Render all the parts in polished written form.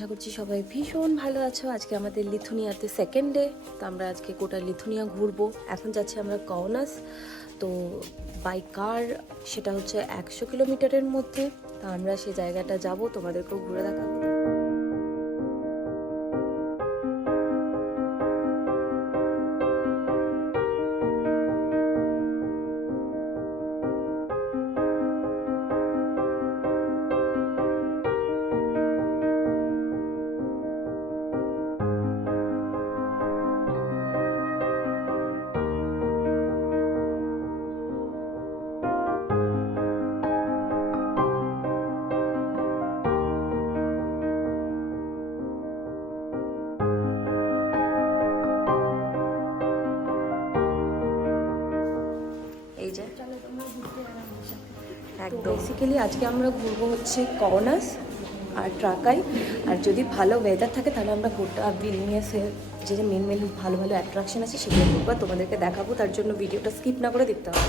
আশা করছি সবাই ভীষণ ভালো আছো। আজকে আমাদের লিথুনিয়াতে সেকেন্ড ডে, তো আমরা আজকে গোটা লিথুনিয়া ঘুরবো। এখন যাচ্ছি আমরা কাউনাস, তো বাই কার সেটা হচ্ছে 100 কিলোমিটারের মধ্যে। তো আমরা সেই জায়গাটা যাব, তোমাদেরকেও ঘুরে দেখাবো। এই যে একদম বেসিক্যালি আজকে আমরা ঘুরবো হচ্ছে কাউনাস আর ট্রাকাই। আর যদি ভালো ওয়েদার থাকে তাহলে আমরা গোটা ভিলনিয়াসের যে যে মেন মেন ভালো ভালো অ্যাট্রাকশন আছে সেগুলো ঘুরবো, তোমাদেরকে দেখাবো। তার জন্য ভিডিওটা স্কিপ না করে দেখতে হবে।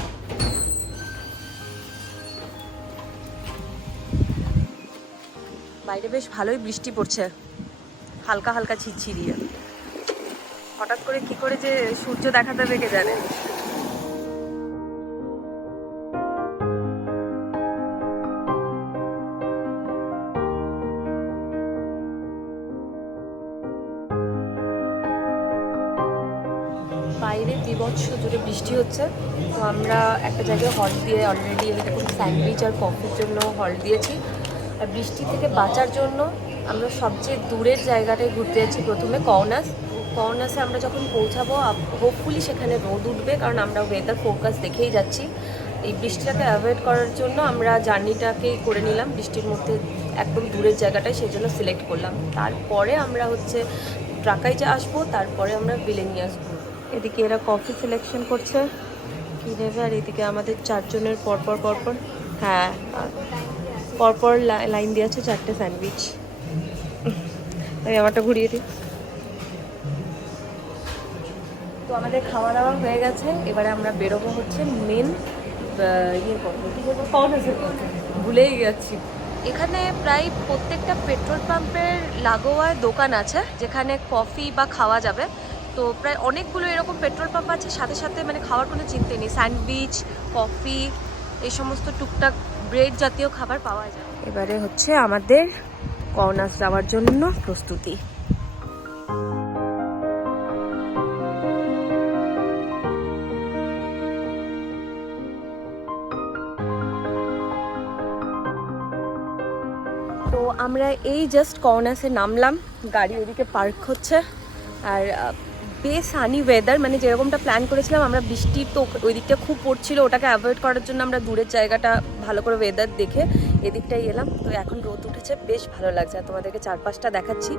বাইরে বেশ ভালোই বৃষ্টি পড়ছে, হালকা হালকা ঝিরঝিরিয়ে। হঠাৎ করে কি করে যে সূর্য দেখা দেবে কে জানে। বাইরে বিভৎস জুড়ে বৃষ্টি হচ্ছে, তো আমরা একটা জায়গায় হল দিয়ে অলরেডি এরকম স্যান্ডউইচ আর কফির জন্য হল দিয়েছি। আর বৃষ্টি থেকে বাঁচার জন্য আমরা সবচেয়ে দূরের জায়গাটায় ঘুরতে যাচ্ছি প্রথমে কাউনাস। কাউনাসে আমরা যখন পৌঁছাবো হোপফুলি সেখানে রোদ উঠবে, কারণ আমরা ওয়েদার ফোরকাস্ট দেখেই যাচ্ছি। এই বৃষ্টিটাকে অ্যাভয়েড করার জন্য আমরা জার্নিটাকেই করে নিলাম বৃষ্টির মধ্যে একদম দূরের জায়গাটায়, সেই জন্য সিলেক্ট করলাম। তারপরে আমরা হচ্ছে ট্রাকাইজে আসবো, তারপরে আমরা ভিলেনিয়াস ঘুরবো। এদিকে এরা কফি সিলেকশন করছে কী নেবে, আর এদিকে আমাদের চারজনের পরপর হ্যাঁ পরপর লাইন দিয়ে আছে 4টে স্যান্ডউইচ। আমি আমারটা ঘুরিয়ে দিই। তো আমাদের খাওয়া দাওয়া হয়ে গেছে, এবারে আমরা বেরোবো হচ্ছে মেন ভুলেই গেছি। এখানে প্রায় প্রত্যেকটা পেট্রোল পাম্পের লাগোয়ায় দোকান আছে যেখানে কফি বা খাওয়া যাবে। তো প্রায় অনেকগুলো এরকম পেট্রোল পাম্প আছে, সাথে সাথে মানে খাওয়ার কোনো চিন্তা নেই, স্যান্ডউইচ, কফি, এই সমস্ত টুকটাক ব্রেড জাতীয় খাবার পাওয়া যায়। এবারে হচ্ছে আমাদের কাউনাস যাওয়ার জন্য প্রস্তুতি। তো আমরা এই জাস্ট কাউনাসে নামলাম, গাড়ি ওদিকে পার্ক হচ্ছে। আর বেশ সানি ওয়েদার, মানে যেরকমটা প্ল্যান করেছিলাম আমরা, বৃষ্টি তো ওই দিকটা খুব পড়ছিল, ওটাকে অ্যাভয়েড করার জন্য আমরা দূরের জায়গাটা ভালো করে ওয়েদার দেখে এদিকটাই এলাম। তো এখন রোদ উঠেছে, বেশ ভালো লাগছে, আর তোমাদেরকে চারপাশটা দেখাচ্ছি।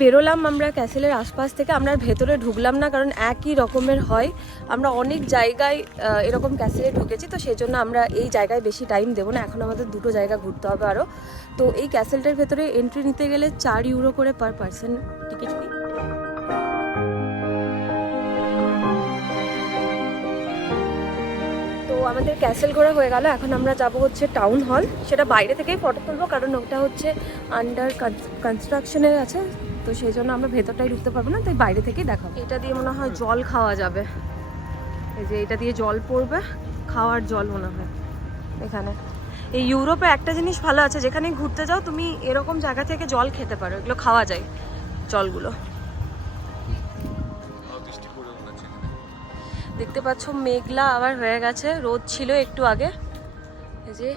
বেরোলাম আমরা ক্যাসেলের আশপাশ থেকে, আমরা আর ভেতরে ঢুকলাম না কারণ একই রকমের হয়। আমরা অনেক জায়গায় এরকম ক্যাসেলে ঢুকেছি, তো সেই জন্য আমরা এই জায়গায় বেশি টাইম দেবো না। এখন আমাদের দুটো জায়গা ঘুরতে হবে আরও। তো এই ক্যাসেলটার ভেতরে এন্ট্রি নিতে গেলে 4 ইউরো করে পার পার্সন টিকিট ফি। তো আমাদের ক্যাসেল ঘোরা হয়ে গেল, এখন আমরা যাব হচ্ছে টাউন হল। সেটা বাইরে থেকেই ফটো তুলবো কারণ ওটা হচ্ছে আন্ডার কনস্ট্রাকশনের আছে, তো সেই জন্য আমরা ভেতরটাই ঢুকতে পারবো না, তাই বাইরে থেকেই দেখাবো। এটা দিয়ে মনে হয় জল খাওয়া যাবে, এই যে এটা দিয়ে জল পড়বে, খাওয়ার জল মনে হয় এখানে। এই ইউরোপে একটা জিনিস ভালো আছে, যেখানে ঘুরতে যাও তুমি এরকম জায়গা থেকে জল খেতে পারো, এগুলো খাওয়া যায় জলগুলো। দেখতে পাচ্ছ মেঘলা আবার হয়ে গেছে, রোদ ছিল একটু আগে। এই যে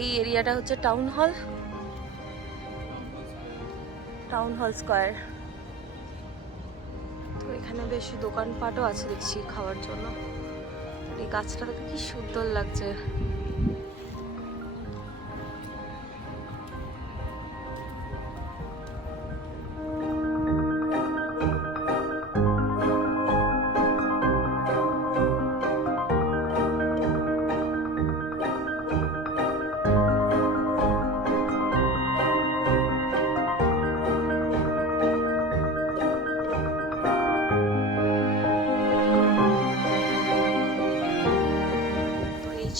এই এরিয়াটা হচ্ছে টাউন হল স্কয়ার। তো এখানে বেশ দোকানপাটও আছে দেখছি খাওয়ার জন্য। এই গাছটা দেখতে কি সুন্দর লাগছে।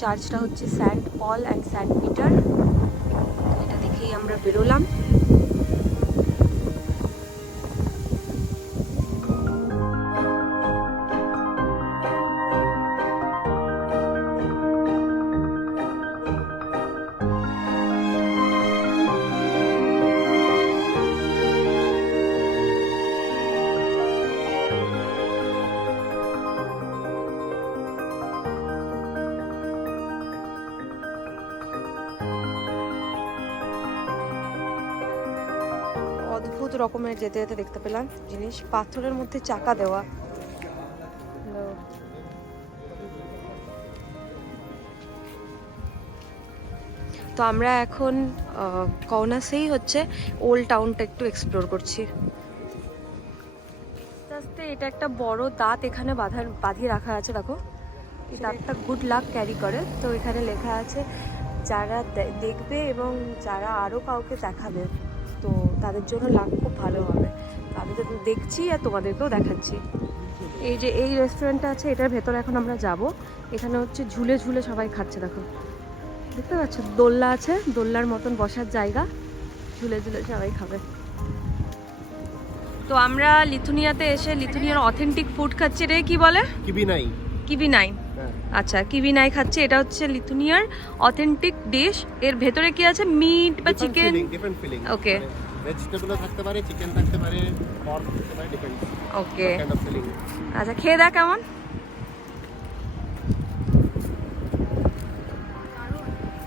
চার্চটা হচ্ছে Saint Paul and Saint Peter, এটা দেখেই আমরা বেরোলাম। অদ্ভুত রকমের যেতে যেতে দেখতে পেলাম জিনিস, পাথরের মধ্যে চাকা দেওয়া। তো আমরা এখন কওনাসেই হচ্ছে ওল্ড টাউনটা একটু এক্সপ্লোর করছি। আস্তে আস্তে এটা একটা বড় দাঁত এখানে বাঁধিয়ে রাখা আছে, দেখো এই দাঁতটা গুড লাক ক্যারি করে। তো এখানে লেখা আছে যারা দেখবে এবং যারা আরও কাউকে দেখাবে, তো তাদের জন্য লাক খুব ভালো হবে। আমি তো দেখছি আর তোমাদেরকেও দেখাচ্ছি। এই যে এই রেস্টুরেন্টটা আছে, এটার ভেতরে এখন আমরা যাব। এখানে হচ্ছে ঝুলে ঝুলে সবাই খাচ্ছে, দেখো দেখতে পাচ্ছ দোলনা আছে, দোলনার মতন বসার জায়গা, ঝুলে ঝুলে সবাই খাবে। তো আমরা লিথুনিয়াতে এসে লিথুনিয়ার অথেন্টিক ফুড খাচ্ছি। রে কি বলে? কিবিনাই। আচ্ছা কিবিনাই খাচ্ছি। এটা হচ্ছে লিথুনিয়ার অথেন্টিক ডিশ। এর ভেতরে কি আছে? মিট বা চিকেন? ওকে, ভেজিটেবলও থাকতে পারে, চিকেন থাকতে পারে, পর্ক থাকতে পারে, ডিপেন্ড। ওকে আচ্ছা, খেয়ে দেখ কেমন।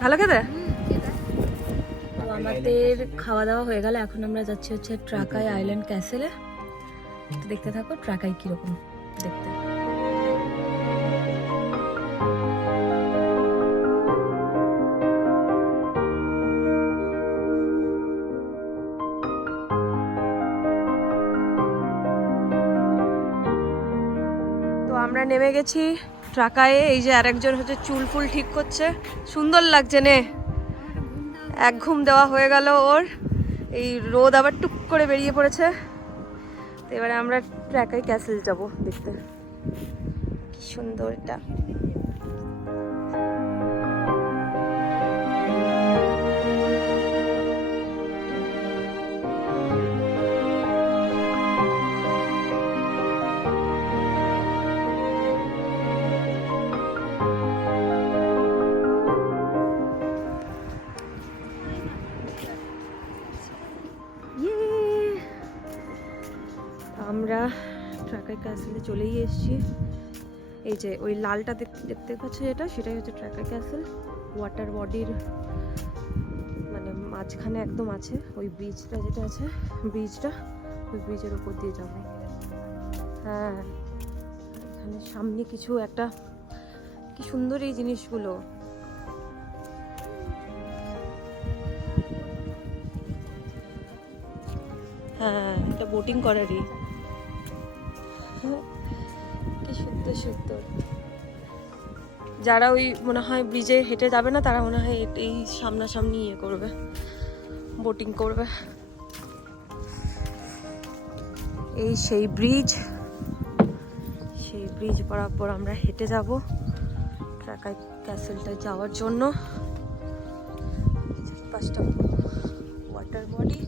ভালো খেতে। তো আমাদের খাওয়া দাওয়া হয়ে গেল, এখন আমরা যাচ্ছি হচ্ছে ট্রাকাই আইল্যান্ড ক্যাসেলে। তো দেখতে থাকো ট্রাকাই কিরকম দেখতে। আমরা নেমে গেছি ট্রাকায়ে। এই যে আরেকজন হচ্ছে চুল ফুল ঠিক করছে, সুন্দর লাগছে নে। এক ঘুম দেওয়া হয়ে গেল ওর, এই রোদ আবার টুক করে বেরিয়ে পড়েছে। তো এবারে আমরা ট্রাকাই ক্যাসেল যাব দেখতে, কি সুন্দর এটা। আমরা ট্রাকাই ক্যাসেলে চলেই এসেছি। এই যে ওই লালটা দেখতে পাচ্ছ যেটা, সেটাই হচ্ছে ট্রাকাই ক্যাসেল। ওয়াটার বডির মানে মাঝখানে একদম আছে ওই ব্রিজটা, যেটা আছে ব্রিজটা, ওই ব্রিজের উপর দিয়ে যাবে। হ্যাঁ, এখানে সামনে কিছু একটা, কি সুন্দর এই জিনিসগুলো। হ্যাঁ, এটা বোটিং করারই। কি সুন্দর সুন্দর। যারা ওই মনে হয় ব্রিজে হেঁটে যাবে না, তারা মনে হয় এই সামনাসামনি ইয়ে করবে, বোটিং করবে। এই সেই ব্রিজ, সেই ব্রিজ বরাবর আমরা হেঁটে যাব ট্রাকাই ক্যাসেলটায় যাওয়ার জন্য। পাঁচটা ওয়াটার বডি।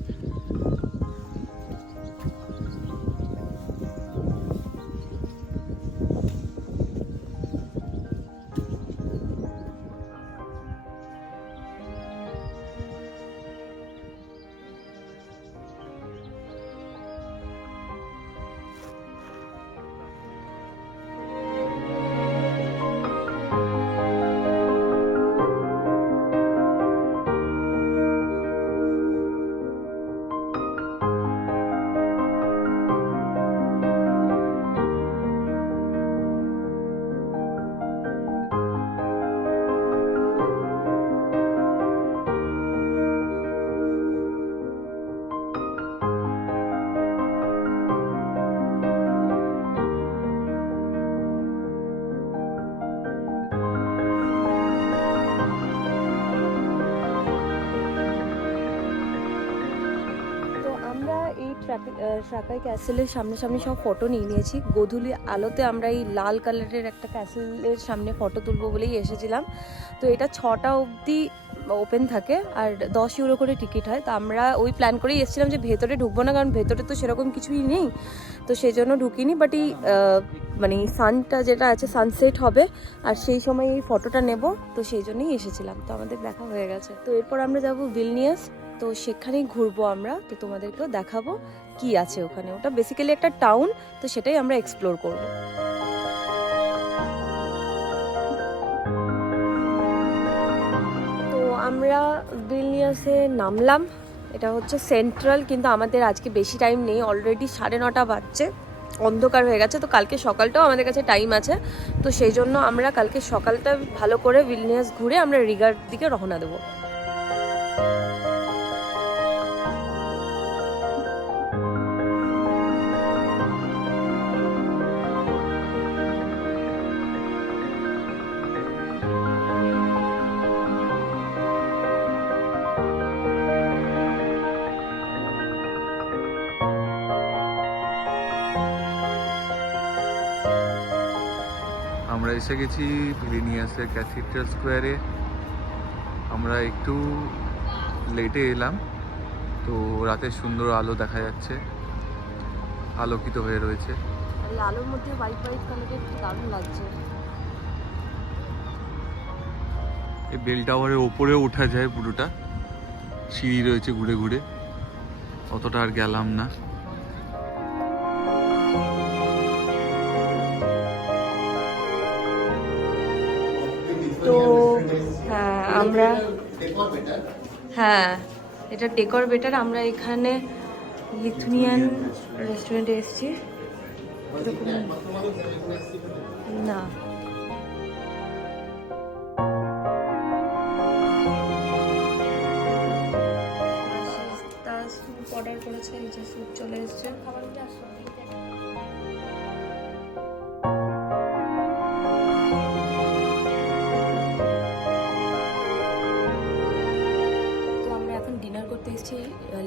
ট্রাকাই ক্যাসেলের সামনাসামনি সব ফটো নিয়ে নিয়েছি। গোধূলি আলোতে আমরা এই লাল কালারের একটা ক্যাসেলের সামনে ফটো তুলবো বলেই এসেছিলাম। তো এটা 6টা অবধি ওপেন থাকে আর 10 ইউরো করে টিকিট হয়। তো আমরা ওই প্ল্যান করেই এসেছিলাম যে ভেতরে ঢুকবো না, কারণ ভেতরে তো সেরকম কিছুই নেই, তো সেই জন্য ঢুকিনি। বাট এই মানে সানটা যেটা আছে, সানসেট হবে আর সেই সময় এই ফটোটা নেব, তো সেই জন্যই এসেছিলাম। তো আমাদের দেখা হয়ে গেছে। তো এরপর আমরা যাব ভিলনিয়াস, তো সেখানেই ঘুরবো আমরা। তো তোমাদেরকেও দেখাবো কি আছে ওখানে। ওটা বেসিক্যালি একটা টাউন, তো সেটাই আমরা এক্সপ্লোর করব। তো আমরা ভিলনিয়াসে নামলাম। এটা হচ্ছে সেন্ট্রাল, কিন্তু আমাদের আজকে বেশি টাইম নেই, অলরেডি 9:30 বাজছে, অন্ধকার হয়ে গেছে। তো কালকে সকালটাও আমাদের কাছে টাইম আছে, তো সেই জন্য আমরা কালকে সকালটা ভালো করে ভিলনিয়াস ঘুরে আমরা রিগার দিকে রওনা দেবো। আমরা এসে গেছি ভিলনিয়াসের ক্যাথিড্রাল স্কোয়ারে। আমরা একটু লেটে এলাম, তো রাতের সুন্দর আলো দেখা যাচ্ছে, আলোকিত হয়ে রয়েছে। এই আলোর মধ্যে হোয়াইট হোয়াইট কালারের দারুণ লাগছে। এই বেল টাওয়ারের ওপরেও ওঠা যায়, পুরোটা সিঁড়ি রয়েছে ঘুরে ঘুরে, অতটা আর গেলাম না। তো হ্যাঁ, আমরা হ্যাঁ এটা ডেকর বেটার। আমরা এখানে লিথুনিয়ান রেস্টুরেন্টে এসেছি। না, স্যুপ অর্ডার করেছে, এই যে স্যুপ চলে এসছে।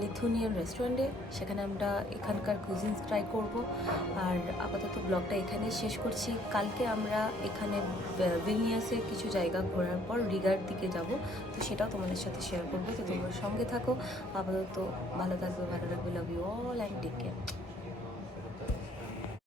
লিথুনিয়ান রেস্টুরেন্টে, সেখানে আমরা এখানকার কুজিনস ট্রাই করব। আর আপাতত ব্লগটা এখানেই শেষ করছি। কালকে আমরা এখানে ভিলনিয়াসে কিছু জায়গা ঘোরার পর রিগার দিকে যাব, তো সেটাও তোমাদের সাথে শেয়ার করবো। তো তোমরা সঙ্গে থাকো। আপাতত ভালো থাকবে, ভালো রাখবে। Love you all and take care.